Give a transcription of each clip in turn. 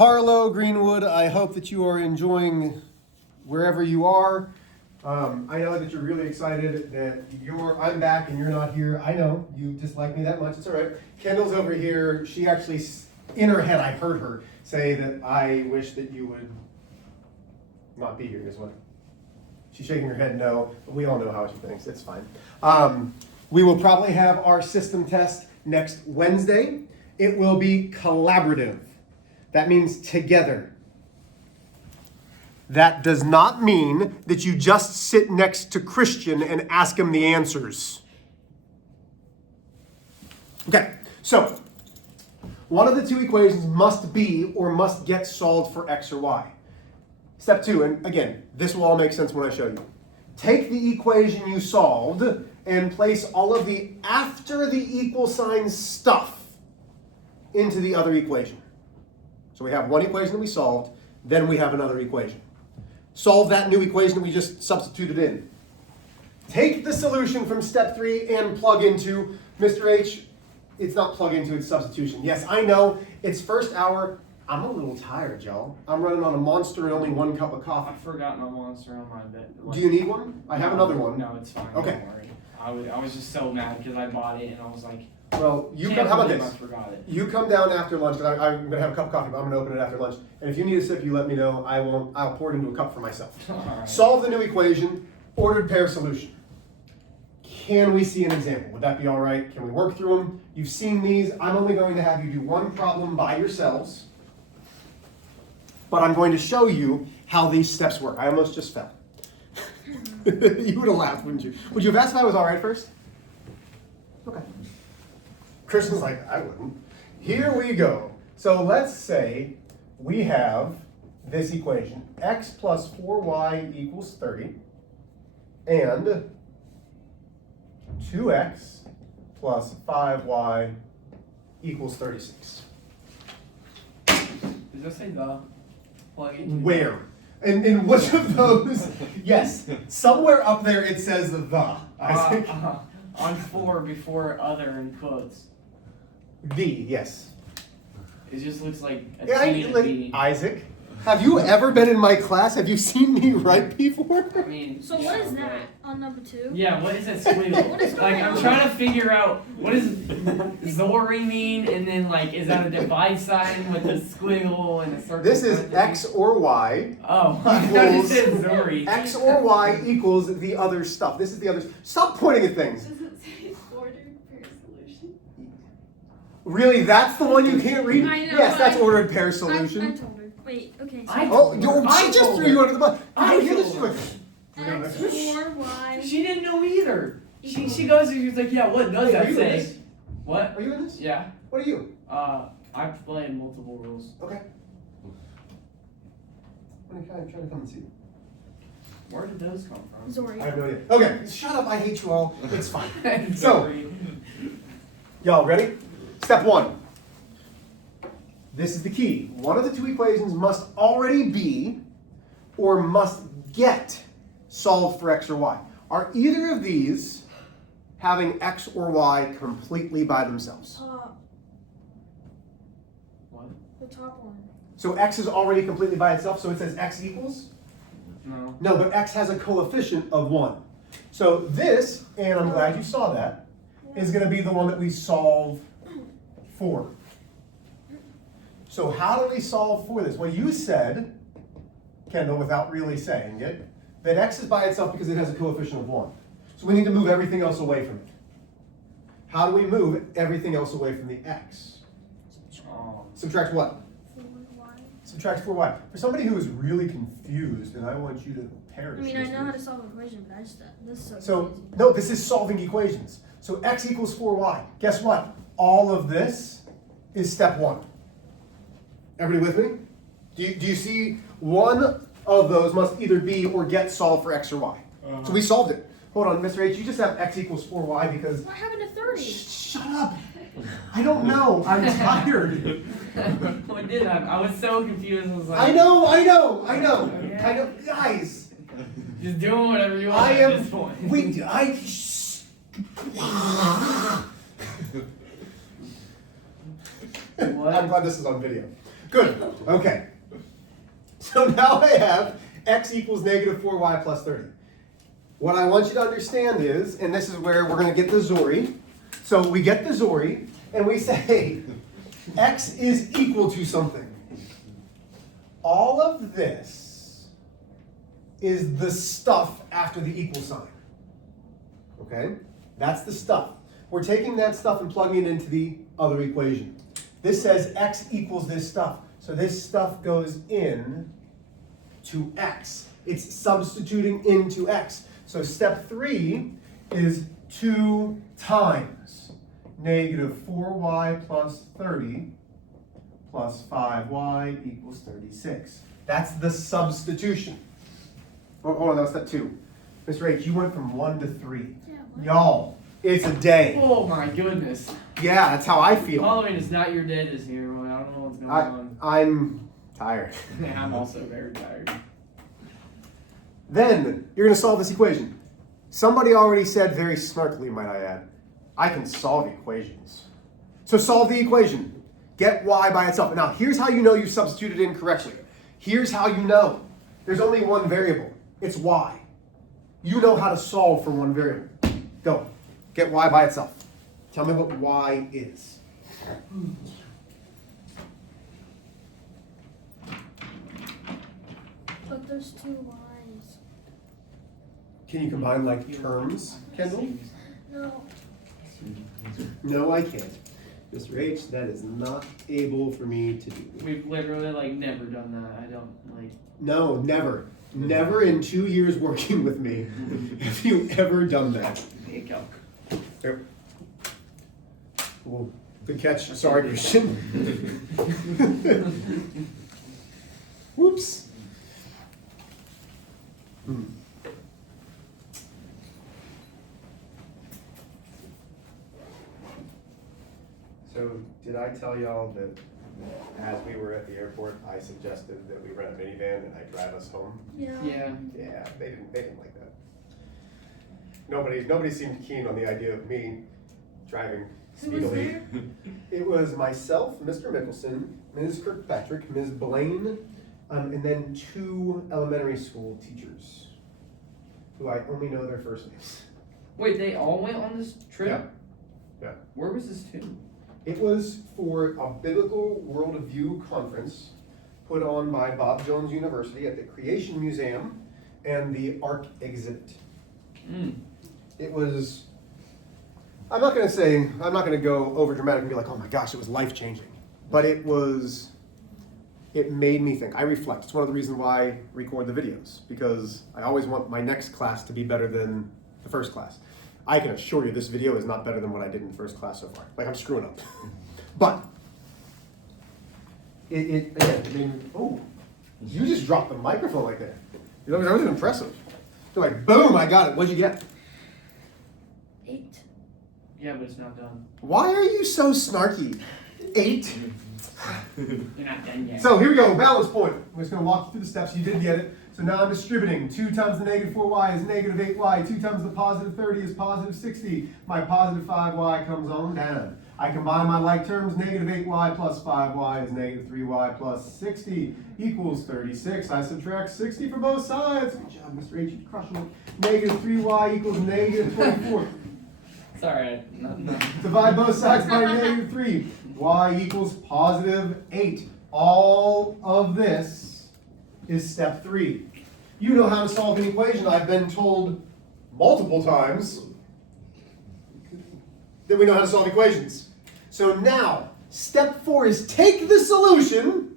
Harlow, Greenwood, I hope that you are enjoying wherever you are. I know that you're really excited that I'm back and you're not here. I know, you dislike me that much, it's all right. Kendall's over here. She actually, in her head, I heard her say that I wish that you would not be here, is what? She's shaking her head no, but we all know how she thinks, it's fine. We will probably have our system test next Wednesday. It will be collaborative. That means together. That does not mean that you just sit next to Christian and ask him the answers. Okay, so one of the two equations must be or must get solved for x or y. Step 2, and again, this will all make sense when I show you. Take the equation you solved and place all of the after the equal sign stuff into the other equation. So we have one equation that we solved, then we have another equation. Solve that new equation that we just substituted in. Take the solution from step 3 and plug into Mr. H. It's not plug into, it's substitution. Yes, I know, it's first hour. I'm a little tired, y'all. I'm running on a Monster and only 1 cup of coffee. I've forgotten my Monster on my bed. Do you need one? I have another one. No, it's fine. Okay. Don't worry. I was just so mad because I bought it and I was like, well, how about this? I forgot it. You come down after lunch, because I'm going to have a cup of coffee, but I'm going to open it after lunch. And if you need a sip, you let me know. I'll pour it into a cup for myself. Right. Solve the new equation, ordered pair solution. Can we see an example? Would that be all right? Can we work through them? You've seen these. I'm only going to have you do one problem by yourselves. But I'm going to show you how these steps work. I almost just fell. You would have laughed, wouldn't you? Would you have asked if I was all right first? Okay. Kristen's like, I wouldn't. Here we go. So let's say we have this equation. X plus 4y equals 30. And 2x plus 5y equals 36. Does that say the? Plug into Where? In which of those? Yes. Somewhere up there it says the. Isaac. On 4 before other in quotes. The, yes. It just looks like a Yeah, T and a B. Isaac, have you ever been in my class? Have you seen me write before? I mean. So what is that on number 2? Yeah, what is that squiggle? What is like, going I'm on? trying to figure out what does Zori mean, and then like, is that a divide sign with a squiggle and a circle? This is kind of thing? X or Y. Oh, I thought it equals- said Zori. X or Y equals the other stuff. This is the other. Stop pointing at things. Does it say ordered pair solution? Really, that's the one you can't read? I know, Yes, that's I- ordered pair I solution. told her. Wait, okay. So She just threw you under the bus. I Here, let's told do it. X or Y. She didn't know either. She goes and she's like, yeah, what does Hey, are that you in say? this? What? Are you in this? Yeah. What are you? I play in multiple roles. Okay. I'm trying to come and see. Where did those come from? Zori. I have no idea. Okay, shut up. I hate you all. It's fine. So, Zori. y'all ready? Step 1. This is the key. One of the two equations must already be or must get solved for x or y. Are either of these having x or y completely by themselves? What? The top one. So x is already completely by itself, so it says x equals? No. No, but x has a coefficient of 1. So this, and I'm glad you saw that, is going to be the one that we solve for. So how do we solve for this? Well, you said, Kendall, without really saying it, that x is by itself because it has a coefficient of 1. So we need to move everything else away from it. How do we move everything else away from the x? Oh. Subtract what? 4y. Subtract 4y. For somebody who is really confused, and I want you to perish. I mean, I know how to solve an equation, but this is so So, confusing. no, this is solving equations. So x equals 4y. Guess what? All of this is step 1. Everybody with me? Do you see one of those must either be or get solved for x or y? So we solved it. Hold on, Mr. H, you just have x equals 4y because... What happened to 30? Shut up! I don't know. I'm tired. What did I was so confused. I was like, I know. Yeah. Guys, just doing whatever you want I at am... this point. Wait, What? I'm glad this is on video. Good. Okay. So now I have x equals negative 4y plus 30. What I want you to understand is, and this is where we're going to get the Zori. So we get the Zori, and we say x is equal to something. All of this is the stuff after the equal sign. Okay? That's the stuff. We're taking that stuff and plugging it into the other equation. This says x equals this stuff. So this stuff goes in to x. It's substituting into x. So step 3 is 2 times negative 4y plus 30 plus 5y equals 36. That's the substitution. Oh, hold on, that was step 2. Mr. H, you went from 1 to 3. Yeah, what? Y'all, it's a day. Oh my goodness. Yeah, that's how I feel. Halloween is not your day this year. Well, I don't know what's going on. I'm tired. Yeah, I'm also very tired. Then, you're going to solve this equation. Somebody already said, very snarkily might I add, I can solve equations. So solve the equation. Get y by itself. Now, here's how you know you substituted in correctly. Here's how you know. There's only one variable. It's y. You know how to solve for one variable. Go. Get y by itself. Tell me what y is. But there's 2 y's. Can you combine like terms, Kendall? No. No, I can't. Mr. H, that is not able for me to do. We've literally like never done that. I don't like. No, never. Never in 2 years working with me have you ever done that. There you go. Here. Well, good catch. Sorry, Christian. Whoops. So, did I tell y'all that as we were at the airport, I suggested that we rent a minivan and I drive us home? Yeah. Yeah. Yeah, they didn't like that. Nobody seemed keen on the idea of me driving Who was speedily. there? It was myself, Mr. Mickelson, Ms. Kirkpatrick, Ms. Blaine, and then 2 elementary school teachers who I only know their first names. Wait, they all went on this trip? Yeah. Yeah. Where was this to? It was for a biblical worldview conference put on by Bob Jones University at the Creation Museum and the Ark exhibit. It was, I'm not going to go over dramatic and be like, oh my gosh, it was life changing. But it made me think. I reflect. It's one of the reasons why I record the videos, because I always want my next class to be better than the first class. I can assure you this video is not better than what I did in the first class so far. Like, I'm screwing up. But, again, I mean, oh, you just dropped the microphone like that. That was impressive. You're like, boom, I got it. What'd you get? 8. Yeah, but it's not done. Why are you so snarky? 8. You're not done yet. So here we go, balance point. I'm just going to walk you through the steps. You did get it. So now I'm distributing. 2 times the negative 4y is negative 8y. 2 times the positive 30 is positive 60. My positive 5y comes on down. I combine my like terms. Negative 8y plus 5y is negative 3y plus 60 equals 36. I subtract 60 for both sides. Good job, Mr. H. You're crushing it. Negative 3y equals negative 24. It's alright. No. Divide both sides by negative 3. Y equals positive 8. All of this is step 3. You know how to solve an equation. I've been told multiple times that we know how to solve equations. So now, step 4 is take the solution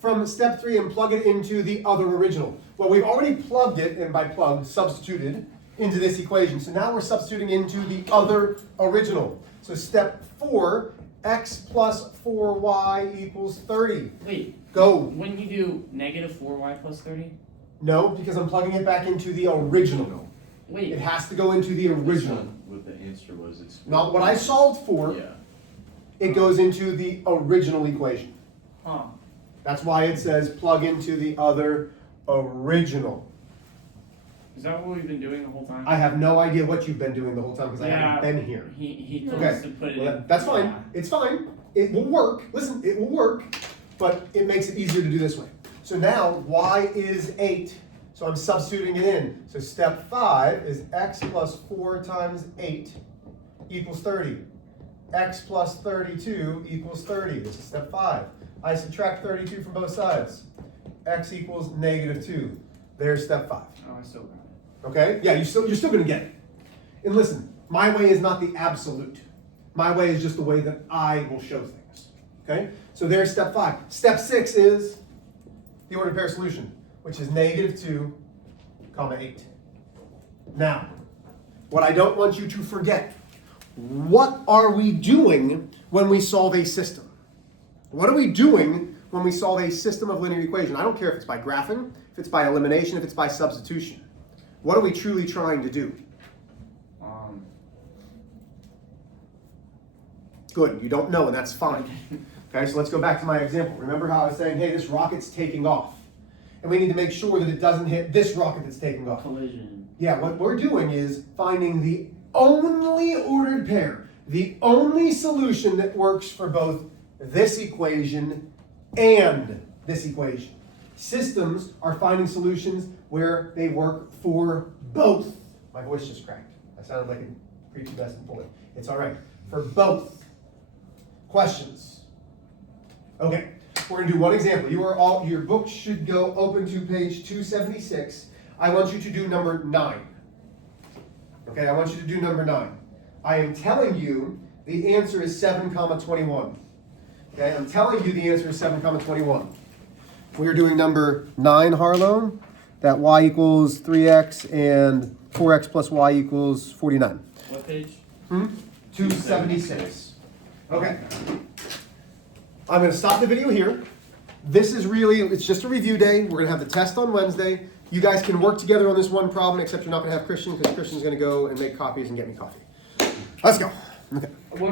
from step 3 and plug it into the other original. Well, we've already plugged it, and by plug, substituted into this equation. So now we're substituting into the other original. So step 4, x plus 4y equals 30. Wait. Go. When you do negative 4y plus 30? No, because I'm plugging it back into the original. Wait. It has to go into the original. That's not what the answer was. It's Not what I solved for. Yeah. It goes into the original equation. Huh. That's why it says plug into the other original. Is that what we've been doing the whole time? I have no idea what you've been doing the whole time because I haven't been here. He told Okay. us to put it Well, in. that's fine. Yeah. It's fine. It will work. Listen, it will work. but it makes it easier to do this way. So now y is 8. So I'm substituting it in. So step 5 is x plus 4 times 8 equals 30. X plus 32 equals 30. This is step 5. I subtract 32 from both sides. X equals -2. There's step 5. Oh, I still got it. Okay? Yeah, you're still going to get it. And listen, my way is not the absolute. My way is just the way that I will show things. Okay? So there's step 5. Step 6 is the ordered pair solution, which is -2, 8. Now, what I don't want you to forget, what are we doing when we solve a system? What are we doing when we solve a system of linear equation? I don't care if it's by graphing, if it's by elimination, if it's by substitution. What are we truly trying to do? Good, you don't know, and that's fine. Okay, so let's go back to my example. Remember how I was saying, hey, this rocket's taking off. And we need to make sure that it doesn't hit this rocket that's taking off. Collision. Yeah, what we're doing is finding the only ordered pair, the only solution that works for both this equation and this equation. Systems are finding solutions where they work for both. My voice just cracked. I sounded like a prepubescent boy. It's all right. For both. Questions? Okay, we're going to do one example. Your book should go open to page 276. I want you to do number 9. Okay, I want you to do number 9. I am telling you the answer is 7,21. Okay, I'm telling you the answer is 7,21. We are doing number 9, Harlow, that y equals 3x and 4x plus y equals 49. What page? 276. Okay. I'm going to stop the video here. This is really, it's just a review day. We're going to have the test on Wednesday. You guys can work together on this one problem, except you're not going to have Christian, because Christian's going to go and make copies and get me coffee. Let's go. Okay.